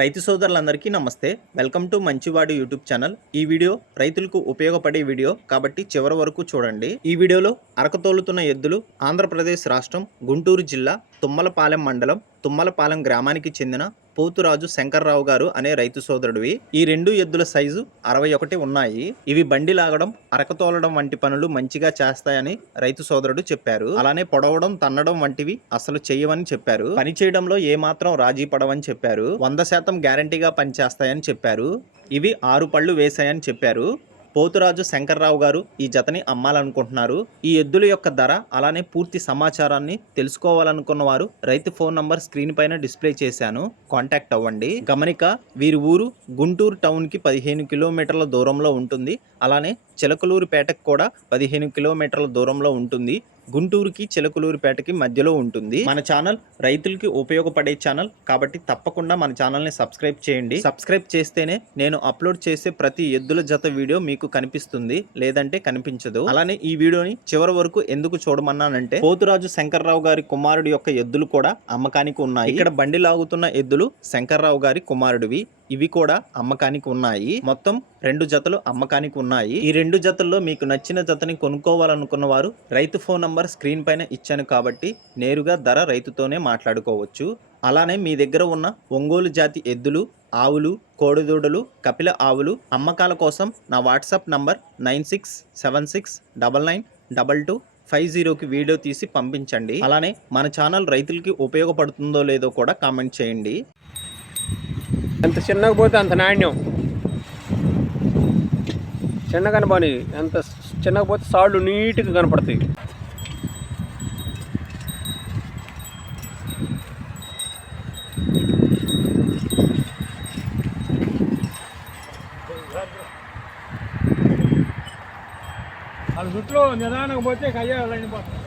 రైతు సోదరులందరికీ నమస్తే. వెల్కమ్ టు మంచివాడు యూట్యూబ్ ఛానల్. ఈ వీడియో రైతులకు ఉపయోగపడే వీడియో కాబట్టి చివరి వరకు చూడండి. ఈ వీడియోలో అరకతోలుతున్న ఎద్దులు ఆంధ్రప్రదేశ్ రాష్ట్రం గుంటూరు జిల్లా తుమ్మలపాలెం మండలం తుమ్మలపాలెం గ్రామానికి చెందిన పోతురాజు శంకర్రావు గారు అనే రైతు సోదరుడివి. ఈ రెండు ఎద్దుల సైజు 61 ఉన్నాయి. ఇవి బండి లాగడం, అరకతోలడం వంటి పనులు మంచిగా చేస్తాయని రైతు సోదరుడు చెప్పారు. అలానే పొడవడం, తన్నడం వంటివి అసలు చెయ్యవని చెప్పారు. పని చేయడంలో ఏమాత్రం రాజీ పడవని చెప్పారు. 100% గ్యారంటీగా పనిచేస్తాయని చెప్పారు. ఇవి 6 పళ్ళు వేశాయని చెప్పారు. పోతురాజు శంకర్రావు గారు ఈ జతని అమ్మాలనుకుంటున్నారు. ఈ ఎద్దుల యొక్క ధర అలానే పూర్తి సమాచారాన్ని తెలుసుకోవాలనుకున్న వారు రైతు ఫోన్ నంబర్ స్క్రీన్ పైన డిస్ప్లే చేశాను, కాంటాక్ట్ అవ్వండి. గమనిక, వీరి ఊరు గుంటూరు టౌన్కి 15 కిలోమీటర్ల దూరంలో ఉంటుంది. అలానే చిలకలూరుపేటకు కూడా 15 కిలోమీటర్ల దూరంలో ఉంటుంది. గుంటూరుకి చిలకలూరుపేటకి మధ్యలో ఉంటుంది. మన ఛానల్ రైతులకి ఉపయోగపడే ఛానల్ కాబట్టి తప్పకుండా మన ఛానల్ని సబ్స్క్రైబ్ చేయండి. సబ్స్క్రైబ్ చేస్తేనే నేను అప్లోడ్ చేసే ప్రతి ఎద్దుల జత వీడియో మీకు కనిపిస్తుంది, లేదంటే కనిపించదు. అలానే ఈ వీడియోని చివరి వరకు ఎందుకు చూడమన్నానంటే, పోతురాజు శంకర్రావు గారి కుమారుడి యొక్క ఎద్దులు కూడా అమ్మకానికి ఉన్నాయి. ఇక్కడ బండి లాగుతున్న ఎద్దులు శంకర్రావు గారి కుమారుడివి. ఇవి కూడా అమ్మకానికి ఉన్నాయి. మొత్తం 2 జతలు అమ్మకానికి ఉన్నాయి. ఈ 2 జతల్లో మీకు నచ్చిన జతని కొనుక్కోవాలనుకున్న వారు రైతు ఫోన్ నంబర్ స్క్రీన్ పైన ఇచ్చాను కాబట్టి నేరుగా ధర రైతుతోనే మాట్లాడుకోవచ్చు. అలానే మీ దగ్గర ఉన్న ఒంగోలు జాతి ఎద్దులు, ఆవులు, కోడిదూడలు, కపిల ఆవులు అమ్మకాల కోసం నా వాట్సాప్ నంబర్ 9676999250కి వీడియో తీసి పంపించండి. అలానే మన ఛానల్ రైతులకి ఉపయోగపడుతుందో లేదో కూడా కామెంట్ చేయండి. ఎంత చిన్నగా పోతే అంత నాణ్యం. చిన్నగానే పని, ఎంత చిన్నగా పోతే సాళ్ళు నీట్గా కనపడతాయి. వాళ్ళ చుట్టూ నిదానంగా పోతే కయ్యాలని పోతుంది.